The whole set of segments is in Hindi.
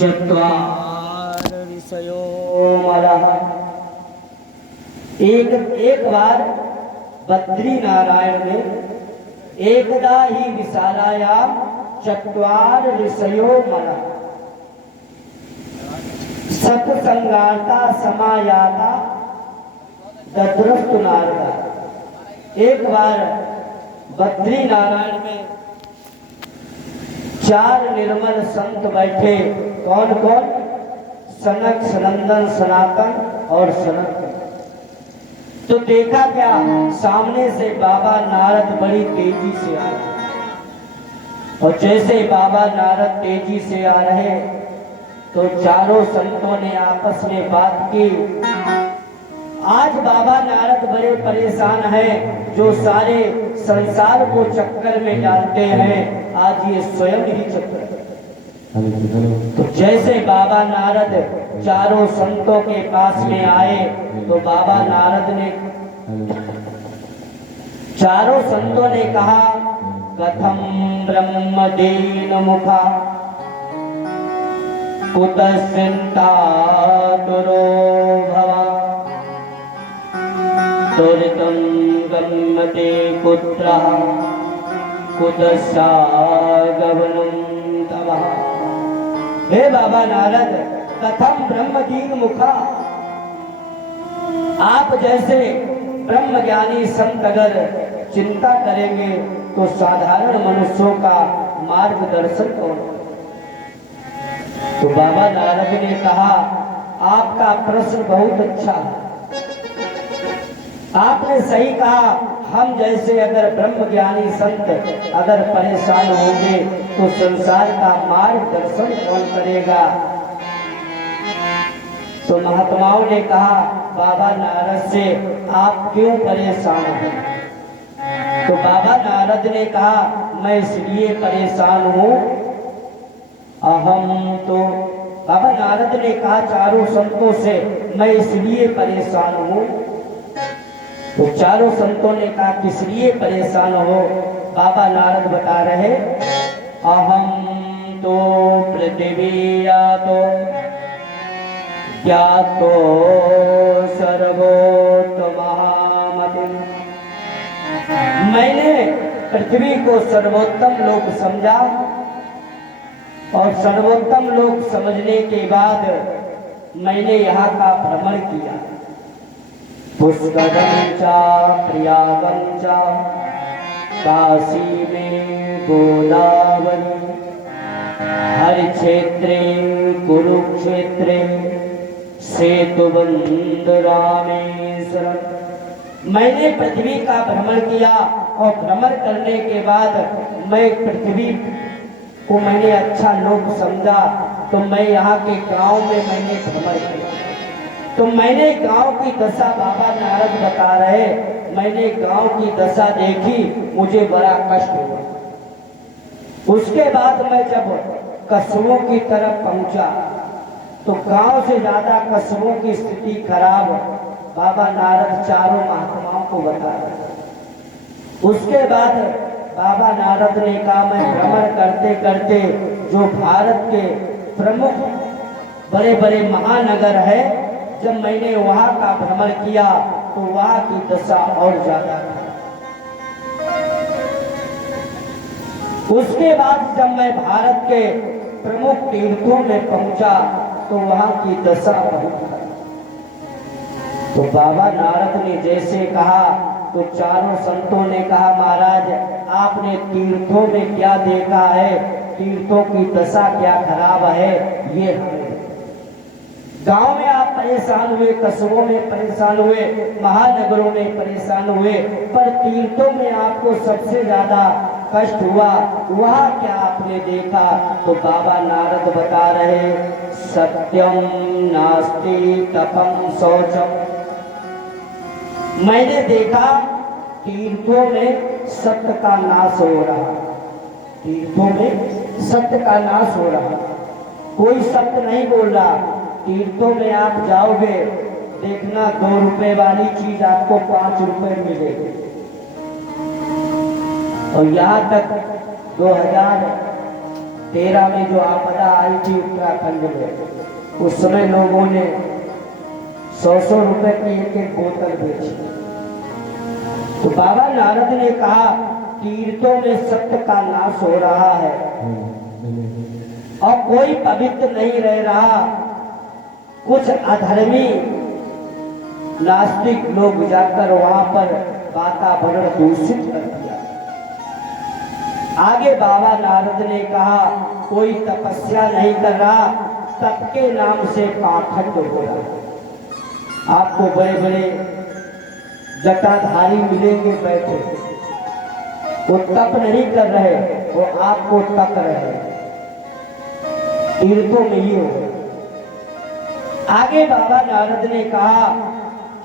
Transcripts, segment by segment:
चत्वार विषयो मरः। एक बार बद्री नारायण में एकदा ही विशालायाम चत्वार ऋषयो मरः। सत्संगाता समायाता दद्रस्तु नारदा। एक बार बद्री नारायण में 4 निर्मल संत बैठे। कौन कौन? सनक, सनंदन, सनातन और सनत। तो देखा क्या, सामने से बाबा नारद बड़ी तेजी से आ रहे, और जैसे बाबा नारद तेजी से आ रहे तो चारों संतों ने आपस में बात की। आज बाबा नारद बड़े परेशान हैं, जो सारे संसार को चक्कर में डालते हैं, आज ये स्वयं ही चक्कर। तो जैसे बाबा नारद चारों संतों के पास में आए तो बाबा नारद ने, चारों संतों ने कहा, कथम ब्रह्म दीन मुखा कुतस्सिन्ता तुरो भवा तुरितं गम्यते कुत्रः कुतस्सागमनं तवः। हे बाबा नारद, कथम ब्रह्म दीन मुखा, आप जैसे ब्रह्म ज्ञानी संत अगर चिंता करेंगे तो साधारण मनुष्यों का मार्गदर्शन कौन? तो बाबा नारद ने कहा, आपका प्रश्न बहुत अच्छा है। आपने सही कहा, हम जैसे अगर ब्रह्म ज्ञानी संत अगर परेशान होंगे तो संसार का मार्गदर्शन कौन करेगा? तो महात्माओं ने कहा, बाबा नारद से आप क्यों परेशान हैं? तो बाबा नारद ने कहा, मैं इसलिए परेशान हूं, अहम तो, बाबा नारद ने कहा चारों संतों से, मैं इसलिए परेशान हूं। तो चारों संतों ने कहा, किस लिए परेशान हो? बाबा नारद बता रहे, अहम तो पृथिवीया तो क्या तो सर्वोत्तमहामति। मैंने पृथ्वी को सर्वोत्तम लोक समझा, और सर्वोत्तम लोक समझने के बाद मैंने यहाँ का भ्रमण किया। पुष्करंचा प्रयागंचा काशी में गोदावरी, हर क्षेत्रे कुरुक्षेत्रे सेतुबंध रामेश्वरम। मैंने पृथ्वी का भ्रमण किया, और भ्रमण करने के बाद मैं पृथ्वी को मैंने अच्छा लोक समझा। तो मैं यहाँ के गांव में मैंने भ्रमण किया, तो मैंने गांव की दशा, बाबा नारद बता रहे, मैंने गांव की दशा देखी, मुझे बड़ा कष्ट हुआ। उसके बाद मैं जब कस्बों की तरफ पहुंचा तो गांव से ज्यादा कस्बों की स्थिति खराब बाबा नारद चारों महात्माओं को बता रहे। उसके बाद बाबा नारद ने कहा, मैं भ्रमण करते करते जो भारत के प्रमुख बड़े बड़े महानगर है, जब मैंने वहां का भ्रमण किया तो वहां की दशा और ज्यादा थी। उसके बाद जब मैं भारत के प्रमुख तीर्थों में पहुंचा तो वहां की दशा बहुत थी। तो बाबा नारद ने जैसे कहा तो चारों संतों ने कहा, महाराज आपने तीर्थों में क्या देखा है, तीर्थों की दशा क्या खराब है, ये हमें। गांव में आप परेशान हुए, कस्बों में परेशान हुए, महानगरों में परेशान हुए, पर तीर्थों में आपको सबसे ज्यादा कष्ट हुआ, वहां क्या आपने देखा? तो बाबा नारद बता रहे, सत्यम नास्ति तपम शौचम। मैंने देखा तीर्थों में सत्य का नाश हो रहा, तीर्थों में सत्य का नाश हो रहा, कोई सत्य नहीं बोल रहा। तीर्थों में आप जाओगे, देखना 2 रुपए वाली चीज आपको 5 रुपए मिलेगी, और यहाँ तक 13 में जो आपदा आई थी उत्तराखंड में, उस समय लोगों ने 100-100 रुपए की एक बोतल बेची। तो बाबा नारद ने कहा तीर्थों में सत्य का नाश हो रहा है और कोई पवित्र नहीं रह रहा। कुछ अधर्मी नास्तिक लोग जाकर वहां पर वातावरण दूषित कर दिया। आगे बाबा नारद ने कहा कोई तपस्या नहीं कर रहा, तप के नाम से पाखंड हो रहा। आपको बड़े बड़े जटाधारी मिलेंगे बैठे, वो तप नहीं कर रहे, वो आपको तप रहे। तीर्थों में ही हो। आगे बाबा नारद ने कहा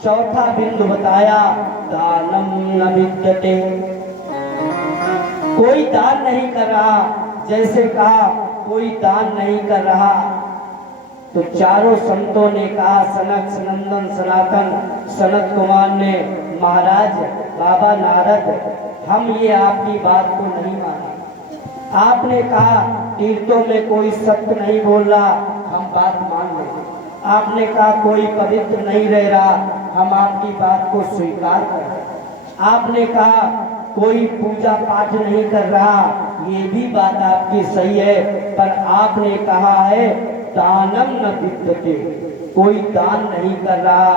चौथा बिंदु बताया दानम न विद्यते, कोई दान नहीं कर रहा। जैसे कहा कोई दान नहीं कर रहा, तो चारों संतों ने कहा, सनक सनंदन सनातन सनत कुमार ने, महाराज बाबा नारद हम ये आपकी बात को नहीं माने। आपने कहा तीर्थों में कोई सत्य नहीं बोल रहा, हम बात मान लें। आपने कहा कोई पवित्र नहीं रह रहा, हम आपकी बात को स्वीकार करें। आपने कहा कोई पूजा पाठ नहीं कर रहा, ये भी बात आपकी सही है, पर आपने कहा है दानम न विद्यते, कोई दान नहीं कर रहा,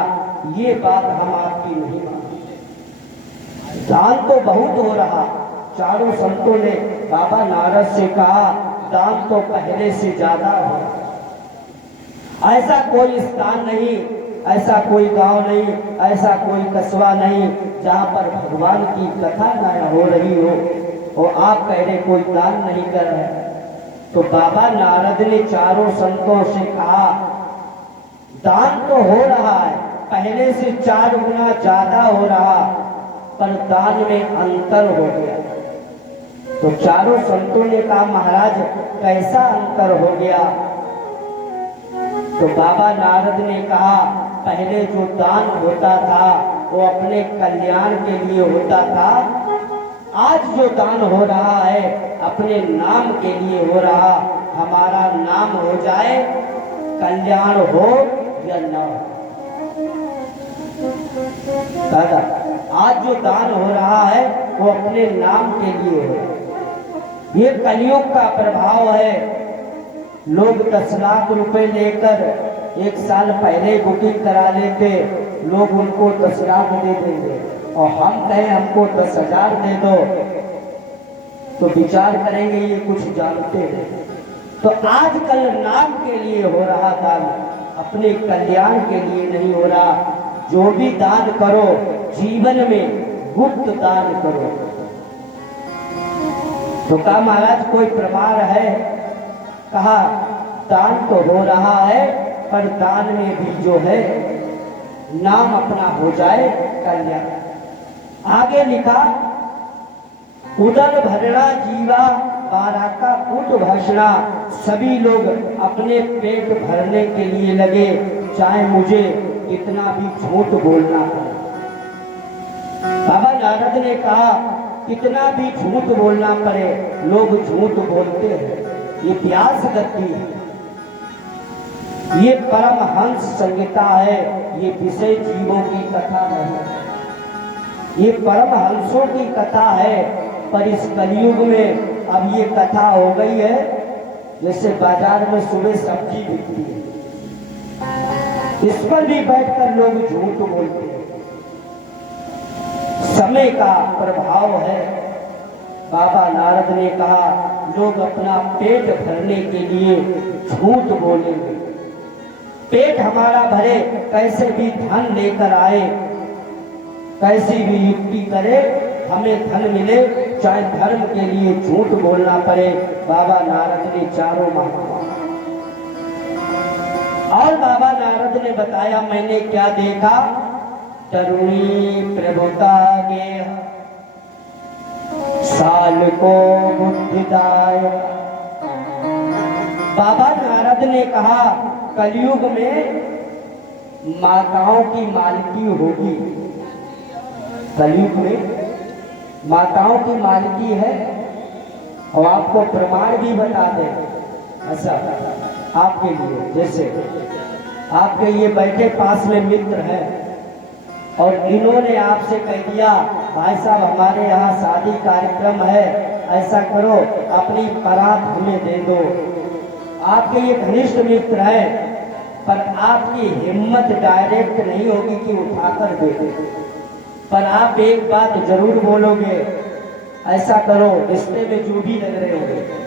ये बात हम आपकी नहीं मानते। दान तो बहुत हो रहा। चारों संतों ने बाबा नारद से कहा दान तो पहले से ज्यादा हो। ऐसा कोई स्थान नहीं, ऐसा कोई गांव नहीं, ऐसा कोई कस्बा नहीं जहां पर भगवान की कथा न हो रही हो और आप कह रहे कोई दान नहीं कर रहे। तो बाबा नारद ने चारों संतों से कहा दान तो हो रहा है, पहले से 4 गुना ज्यादा हो रहा, पर दान में अंतर हो गया। तो चारों संतों ने कहा महाराज कैसा अंतर हो गया? तो बाबा नारद ने कहा पहले जो दान होता था वो अपने कल्याण के लिए होता था, आज जो दान हो रहा है अपने नाम के लिए हो रहा। हमारा नाम हो जाए, कल्याण हो या न हो। दादा आज जो दान हो रहा है वो अपने नाम के लिए हो रहा है। ये कलयुग का प्रभाव है। लोग 10 लाख रुपए लेकर 1 साल पहले बुकिंग करा लेते, लोग उनको 10 लाख दे देंगे और हम कहें हमको 10,000 दे दो, तो विचार करेंगे ये कुछ जानते हैं। तो आजकल नाम के लिए हो रहा दान, अपने कल्याण के लिए नहीं हो रहा। जो भी दान करो जीवन में गुप्त दान करो। तो कहा महाराज कोई प्रमाण है? कहा दान तो हो रहा है, पर दान में भी जो है नाम अपना हो जाए कल्याण। आगे लिखा उदर भरना जीवा बारा का उठ भसना। सभी लोग अपने पेट भरने के लिए लगे, चाहे मुझे कितना भी झूठ बोलना पड़े। बाबा नारद ने कहा कितना भी झूठ बोलना पड़े, लोग झूठ बोलते हैं। ये व्यास गति है, ये परमहंस संहिता है, ये विषय जीवों की कथा नहीं। ये परमहंसों की कथा है, पर इस कलयुग में अब ये कथा हो गई है जैसे बाजार में सुबह सब्जी बिकती है, इस पर भी बैठकर लोग झूठ बोलते हैं। समय का प्रभाव है। बाबा नारद ने कहा लोग अपना पेट भरने के लिए झूठ बोलेंगे। पेट हमारा भरे, कैसे भी धन लेकर आए, कैसी भी युक्ति करे हमें धन मिले, चाहे धर्म के लिए झूठ बोलना पड़े। बाबा नारद ने चारों मांगा। और बाबा नारद ने बताया मैंने क्या देखा। तरुणी प्रभुता गेह साल को बुद्धिदाय। बाबा नारद ने कहा कलयुग में माताओं की मालिकी होगी। कलयुग में माताओं की मालिकी है, और आपको प्रमाण भी बता दें ऐसा आपके लिए, जैसे आपके ये बैठे पास में मित्र हैं और इन्होंने आपसे कह दिया भाई साहब हमारे यहाँ शादी कार्यक्रम है, ऐसा करो अपनी बारात हमें दे दो। आपके ये घनिष्ठ मित्र हैं, पर आपकी हिम्मत डायरेक्ट नहीं होगी कि उठाकर दे दे, पर आप एक बात जरूर बोलोगे, ऐसा करो रिश्ते में जो भी लग रहे होंगे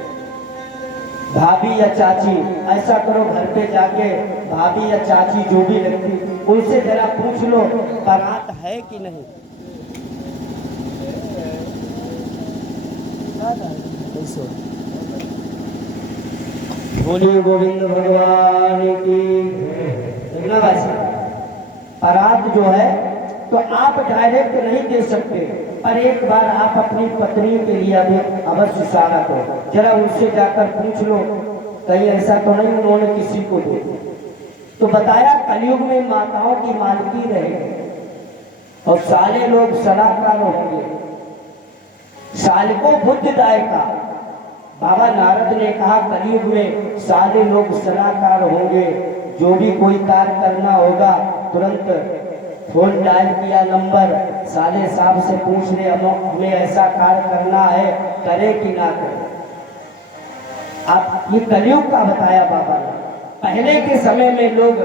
भाभी या चाची, ऐसा करो घर पे जाके भाभी या चाची जो भी लगती उनसे जरा पूछ लो बारात है कि नहीं। बोलिए गोविंद भगवान की। बारात जो है तो आप डायरेक्ट नहीं दे सकते, पर एक बार आप अपनी पत्नी के लिए अभी अवश्य इशारा करो, जरा उनसे जाकर पूछ लो कहीं ऐसा तो नहीं उन्होंने किसी को दे। तो बताया कलयुग में माताओं की मालकी रहेगी और साले लोग सलाहकार होंगे, साल को बुद्धदायिका। बाबा नारद ने कहा कलयुग में साले लोग सलाहकार होंगे, जो भी कोई कार्य करना होगा तुरंत फोन डायल किया नंबर, साले साहब से पूछ ले हमें ऐसा कार्य करना है, करे कि ना करे। आप ये कलयुग का बताया बाबा ने। पहले के समय में लोग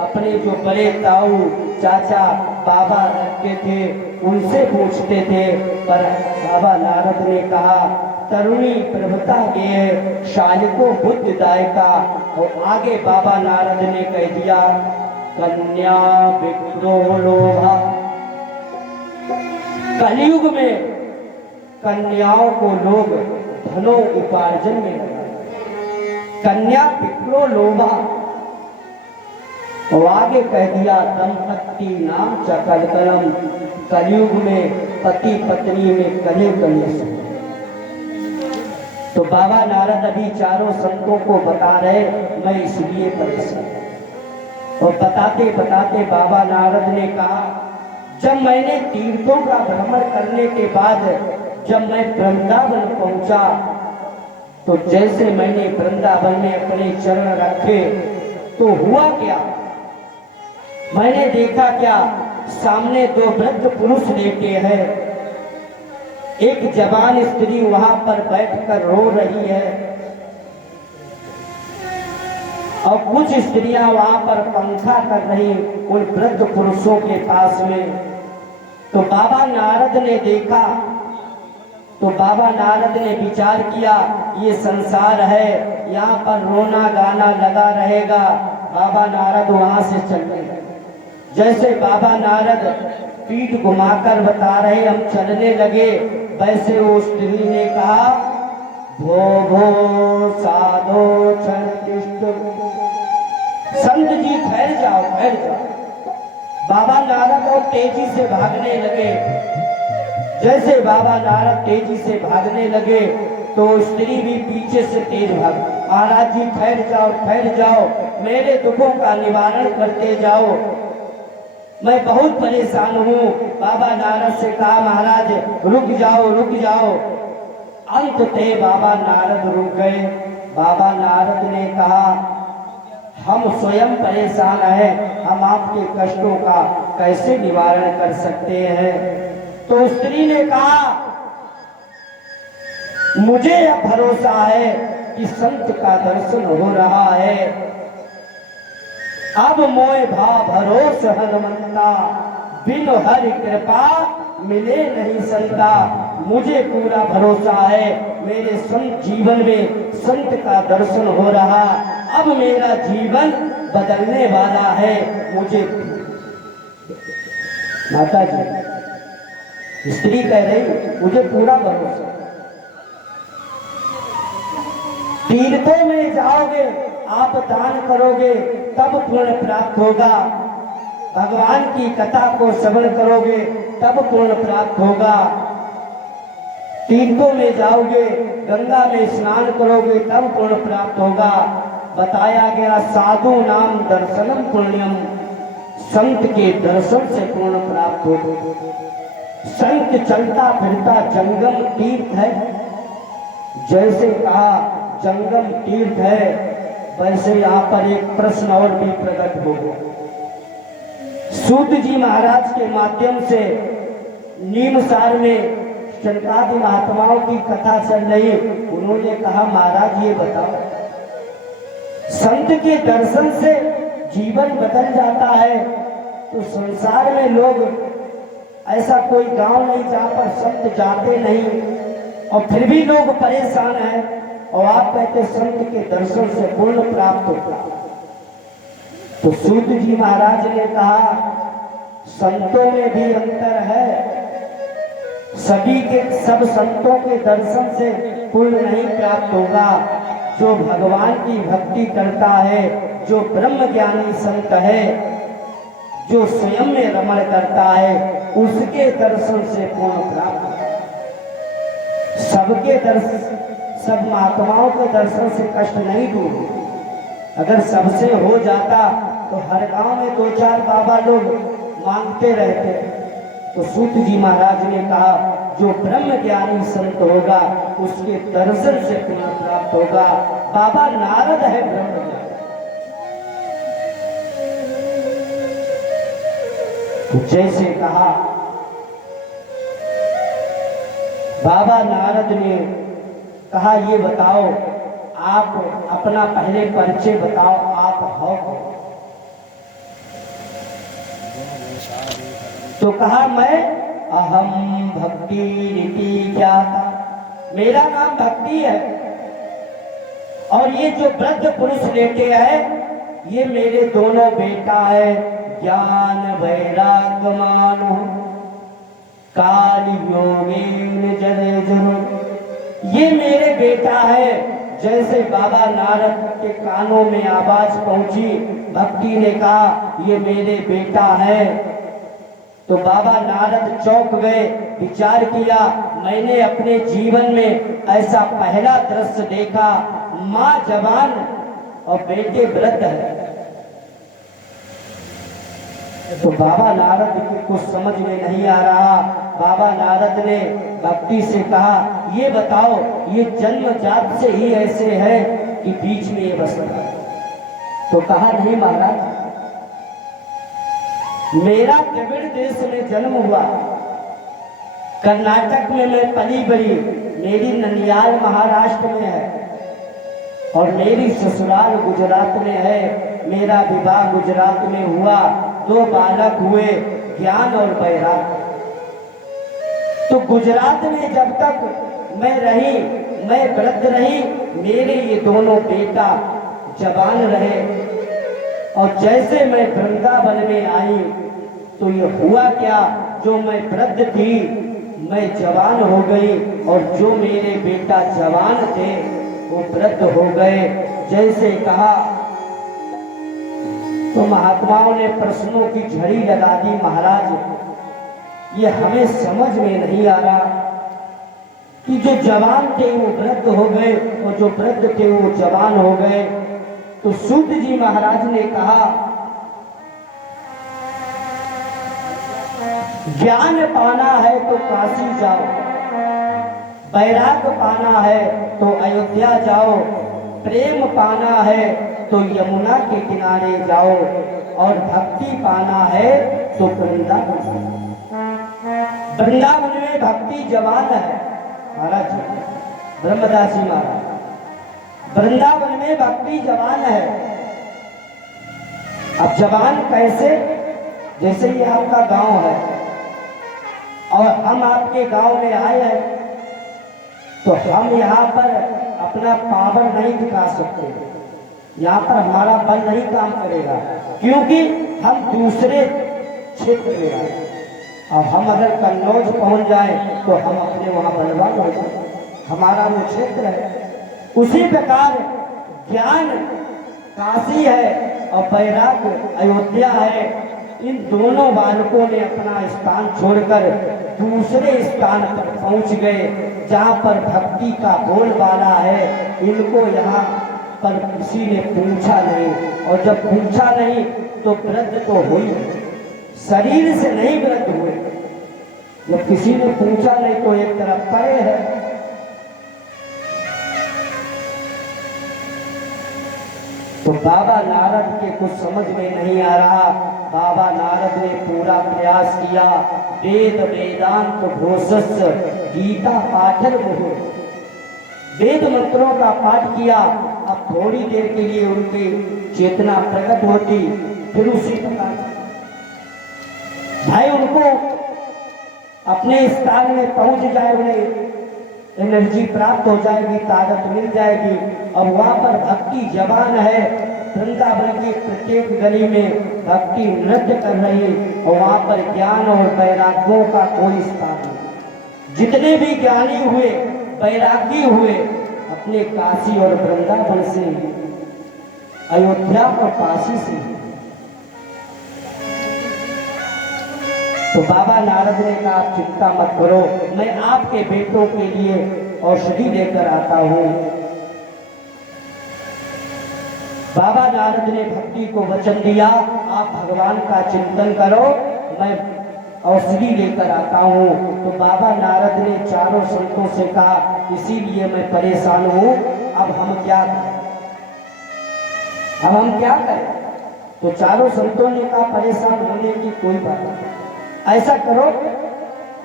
अपने जो बड़े ताऊ चाचा बाबा रखते थे उनसे पूछते थे, पर बाबा नारद ने कहा तरुणी प्रभुता के शाल को बुद्धदायिका। और आगे बाबा नारद ने कह दिया कन्या विप्रो लोभा। कलयुग में कन्याओं को लोग धनो उपार्जन में लगाए, कन्या विप्रो लोभा। और आगे कह दिया दंपत्ति नाम चकलकलम। कलयुग में पति पत्नी में कले कले से। तो बाबा नारद अभी चारों संतों को बता रहे, मैं इसलिए परेशान। और बताते बताते बाबा नारद ने कहा जब मैंने तीर्थों का भ्रमण करने के बाद जब मैं वृंदावन पहुंचा तो जैसे मैंने वृंदावन में अपने चरण रखे तो हुआ क्या, मैंने देखा क्या, सामने दो वृद्ध पुरुष लेटे हैं, एक जवान स्त्री वहां पर बैठकर रो रही है और कुछ स्त्रियां वहां पर पंखा कर रही उन वृद्ध पुरुषों के पास में। तो बाबा नारद ने देखा, तो बाबा नारद ने विचार किया ये संसार है, यहाँ पर रोना गाना लगा रहेगा। बाबा नारद वहां से चलने लगे। जैसे बाबा नारद पीठ घुमाकर बता रहे हम चलने लगे, वैसे वो स्त्री ने कहा भो भो साधो क्षण संत जी ठहर जाओ ठहर जाओ। बाबा नारद और तेजी से भागने लगे। जैसे बाबा नारद तेजी से भागने लगे तो स्त्री भी पीछे से तेज भाग। महाराज जी ठहर जाओ, मेरे दुखों का निवारण करते जाओ, मैं बहुत परेशान हूँ। बाबा नारद से कहा महाराज रुक जाओ। अंततः बाबा नारद रुक गए। बाबा नारद ने कहा हम स्वयं परेशान हैं, हम आपके कष्टों का कैसे निवारण कर सकते हैं। तो स्त्री ने कहा मुझे यह भरोसा है कि संत का दर्शन हो रहा है, अब मोय भाव भरोस हनुमंता, बिन हरि कृपा मिले नहीं संता। मुझे पूरा भरोसा है मेरे संत जीवन में संत का दर्शन हो रहा, अब मेरा जीवन बदलने वाला है। मुझे माता जी स्त्री कह रही मुझे पूरा भरोसा। तीर्थों में जाओगे आप दान करोगे तब पुण्य प्राप्त होगा, भगवान की कथा को श्रवण करोगे तब पुण्य प्राप्त होगा। तीर्थों में जाओगे गंगा में स्नान करोगे तब पुण्य प्राप्त होगा। बताया गया साधु नाम दर्शनम पुण्यम, संत के दर्शन से पुण्य प्राप्त होगा। संत चलता फिरता जंगम तीर्थ है। जैसे कहा जंगम तीर्थ है, वैसे यहाँ पर एक प्रश्न और भी प्रकट हो गया। सूत जी महाराज के माध्यम से नीमसार में शंकरादि महात्माओं की कथा चल रही। उन्होंने कहा, महाराज ये बताओ, संत के दर्शन से जीवन बदल जाता है, तो संसार में लोग ऐसा कोई गांव नहीं जहां पर संत जाते नहीं और फिर भी लोग परेशान हैं, और आप कहते संत के दर्शन से पूर्ण प्राप्त होता। तो सूत जी महाराज ने कहा, संतों में भी अंतर है, सब संतों के दर्शन से पूर्ण नहीं प्राप्त होगा। जो भगवान की भक्ति करता है, जो ब्रह्म ज्ञानी संत है, जो स्वयं में रमण करता है, उसके दर्शन से पूर्ण प्राप्त होगा। सबके दर्शन, सब महात्माओं के दर्शन से कष्ट नहीं दूर। अगर सबसे हो जाता तो हर गांव में 2-4 बाबा लोग मांगते रहते। तो सूत जी महाराज ने कहा, जो ब्रह्म ज्ञानी संत होगा उसके दर्शन से पुण्य प्राप्त होगा। बाबा नारद है ब्रह्म ज्ञानी। जैसे कहा, बाबा नारद ने कहा, ये बताओ, आप अपना पहले परिचय बताओ, आप हो कौन? तो कहा, मैं अहम भक्ति रीति ज्ञाता, मेरा नाम भक्ति है, और ये जो वृद्ध पुरुष लेटे हैं ये मेरे दोनों बेटा है, ज्ञान वैराग मानो काल योगेन जरे जरो। ये मेरे बेटा है। जैसे बाबा नारद के कानों में आवाज पहुंची, भक्ति ने कहा, ये मेरे बेटा है। तो बाबा नारद चौंक गए, विचार किया, मैंने अपने जीवन में ऐसा पहला दृश्य देखा, माँ जवान और बेटे वृद्ध है। तो बाबा नारद को कुछ समझ में नहीं आ रहा। बाबा नारद ने भक्ति से कहा, ये बताओ, ये जन्म जात से ही ऐसे है कि बीच में ये बसता है? तो कहा, नहीं महाराज, मेरा द्रविड़ देश में जन्म हुआ, कर्नाटक में मैं पली बड़ी, मेरी ननियाल महाराष्ट्र में है और मेरी ससुराल गुजरात में है। मेरा विवाह गुजरात में हुआ, 2 बालक हुए, ज्ञान और वैराग। तो गुजरात में जब तक मैं रही, मैं वृद्ध रही, मेरे ये दोनों बेटा जवान रहे, और जैसे मैं वृंदावन में आई तो ये हुआ क्या, जो मैं वृद्ध थी मैं जवान हो गई, और जो मेरे बेटा जवान थे वो वृद्ध हो गए। जैसे कहा तो महात्माओं ने प्रश्नों की झड़ी लगा दी, महाराज ये हमें समझ में नहीं आ रहा कि जो जवान थे वो वृद्ध हो गए और जो वृद्ध थे वो जवान हो गए। तो सूत जी महाराज ने कहा, ज्ञान पाना है तो काशी जाओ, वैराग पाना है तो अयोध्या जाओ, प्रेम पाना है तो यमुना के किनारे जाओ, और भक्ति पाना है तो वृंदावन। वृंदावन में भक्ति जवान है महाराज, ब्रह्मदास जी महाराज, वृंदावन में भक्ति जवान है। अब जवान कैसे? जैसे ये आपका गांव है और हम आपके गांव में आए हैं, तो हम यहाँ पर अपना पावर नहीं दिखा सकते, यहाँ पर हमारा बल नहीं काम करेगा, क्योंकि हम दूसरे क्षेत्र में आए। अब हम अगर कन्नौज पहुंच जाए तो हम अपने वहां बलवान हो जाए, हमारा वो क्षेत्र है। उसी प्रकार ज्ञान काशी है और वैराग अयोध्या है। इन दोनों बालकों ने अपना स्थान छोड़कर दूसरे स्थान पर पहुंच गए, जहां पर भक्ति का बोलबाला है। इनको यहाँ पर किसी ने पूछा नहीं, और जब पूछा नहीं तो वृद्ध तो हुई, शरीर से नहीं वृद्ध हुए। जब किसी ने पूछा नहीं तो एक तरफ परे है। तो बाबा नारद के कुछ समझ में नहीं आ रहा। बाबा नारद ने पूरा प्रयास किया, वेद वेदांत घोषस्य गीता पाठन मुहुः, वेद मंत्रों का पाठ किया। अब थोड़ी देर के लिए उनकी चेतना प्रकट होती, फिर उसी प्रकार भाई उनको अपने स्थान में पहुंच जाए, उन्हें एनर्जी प्राप्त हो जाएगी, ताकत मिल जाएगी। अब वहां पर भक्ति जवान है, वृंदावन की प्रत्येक गली में भक्ति नृत्य कर रही, और वहां पर ज्ञान और वैराग्यों का कोई स्थान नहीं। जितने भी ज्ञानी हुए, वैरागी हुए, अपने काशी और वृंदावन से, अयोध्या और काशी से। तो बाबा नारद ने कहा, आप चिंता मत करो, मैं आपके बेटों के लिए औषधि लेकर आता हूं। बाबा नारद ने भक्ति को वचन दिया, आप भगवान का चिंतन करो, मैं औषधि लेकर आता हूं। तो बाबा नारद ने चारों संतों से कहा, इसीलिए मैं परेशान हूं, अब हम क्या करें, अब हम क्या करें। तो चारों संतों ने कहा, परेशान होने की कोई बात नहीं, ऐसा करो,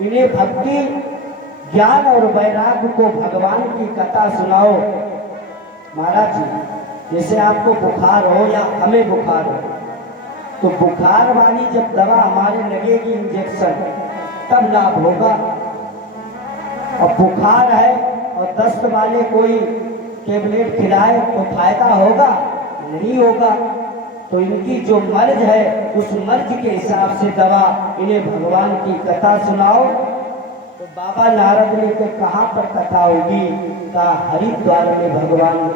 इन्हें भक्ति ज्ञान और वैराग्य को भगवान की कथा सुनाओ। महाराज जी, जैसे आपको बुखार हो या हमें बुखार हो, तो बुखार वाली जब दवा हमारे लगेगी इंजेक्शन, तब लाभ होगा। और बुखार है और दस्त वाले कोई टेबलेट खिलाए तो फायदा होगा, नहीं होगा। तो इनकी जो मर्ज है, उस मर्ज के हिसाब से दवा, इन्हें भगवान की कथा सुनाओ। तो बाबा नारद ने तो कहाँ पर कथा होगी, कहा हरिद्वार में भगवान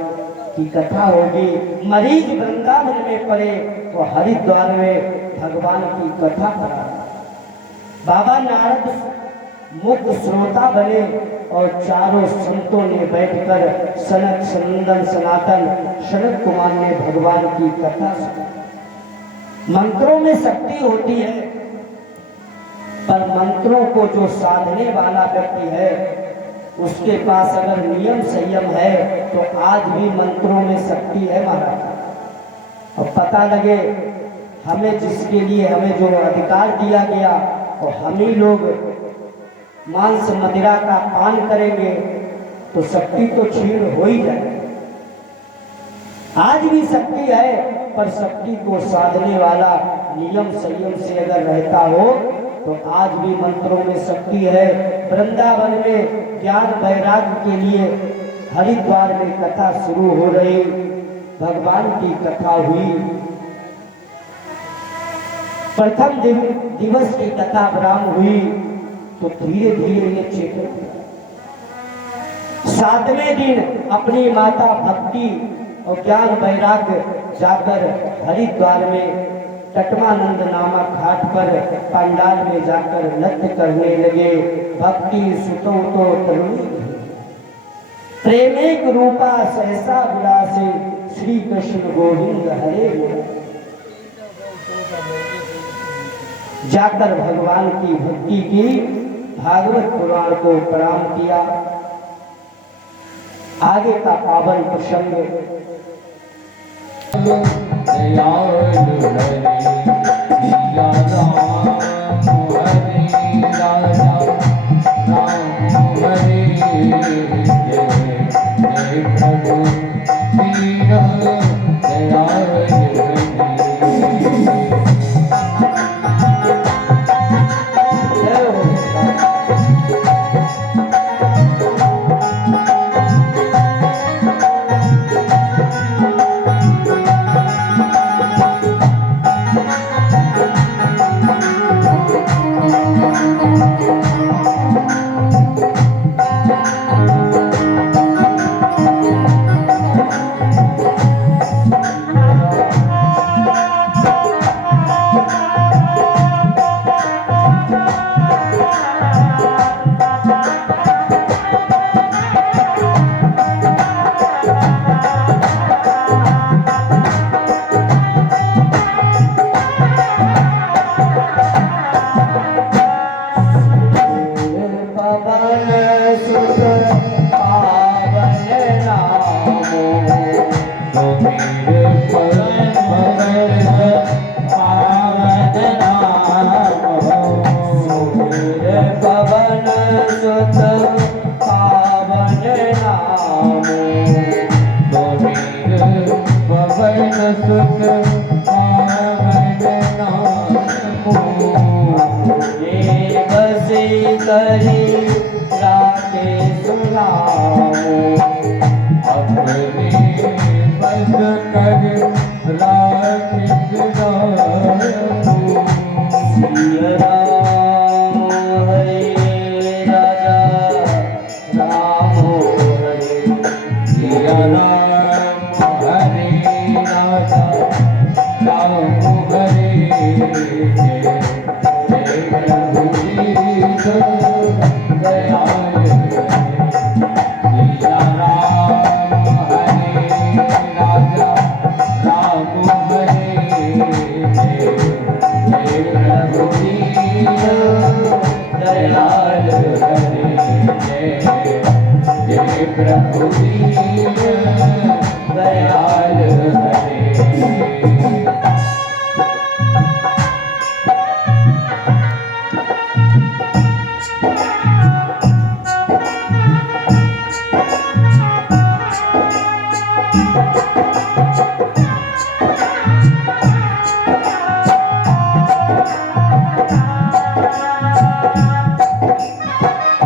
की कथा होगी। मरीज वृंदावन में पड़े तो हरिद्वार में भगवान की कथा करा। बाबा नारद मुख्य श्रोता बने और चारों संतों ने बैठकर सनक सनंदन सनातन शरद कुमार ने भगवान की कथा सुनी। मंत्रों में शक्ति होती है, पर मंत्रों को जो साधने वाला व्यक्ति है, उसके पास अगर नियम संयम है, तो आज भी मंत्रों में शक्ति है महाराज। और पता लगे हमें, जिसके लिए हमें जो अधिकार दिया गया, और हम ही लोग मांस मदिरा का पान करेंगे तो शक्ति तो क्षीण हो ही जाए। आज भी शक्ति है, पर शक्ति को साधने वाला नियम संयम से अगर रहता हो तो आज भी मंत्रों में शक्ति है। वृंदावन में ज्ञान वैराग्य के लिए हरिद्वार में कथा शुरू हो रही, भगवान की कथा हुई। प्रथम दिवस की कथा ब्राह्म हुई, तो धीरे धीरे ये चेतन। 7वें दिन अपनी माता भक्ति और ज्ञान वैराग्य जाकर हरिद्वार में तटमानंद नामक घाट पर पंडाल में जाकर नृत्य करने लगे। भक्ति सुतो तो तरुणी प्रेमिक रूपा सहसा विलासे, श्री कृष्ण गोविंद हरे। जाकर भगवान की भक्ति की, भागवत पुराण को प्रणाम किया। आगे का पावन प्रसंग। पवन सुत पावन नाम ये बसे करी राखे सुनाओ अपने बस कर राख सिया राम हरे राजा राम हरे सिया राम हरे राजा राम हरे जय रघुवीर दयाल सिया राम हरे राजा राम हरे जय रघुवीर दयाल हरे जय रघुवीर दयाल हरे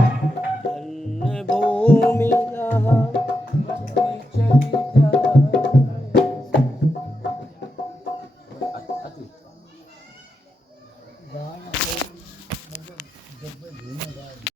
धन्य भूमि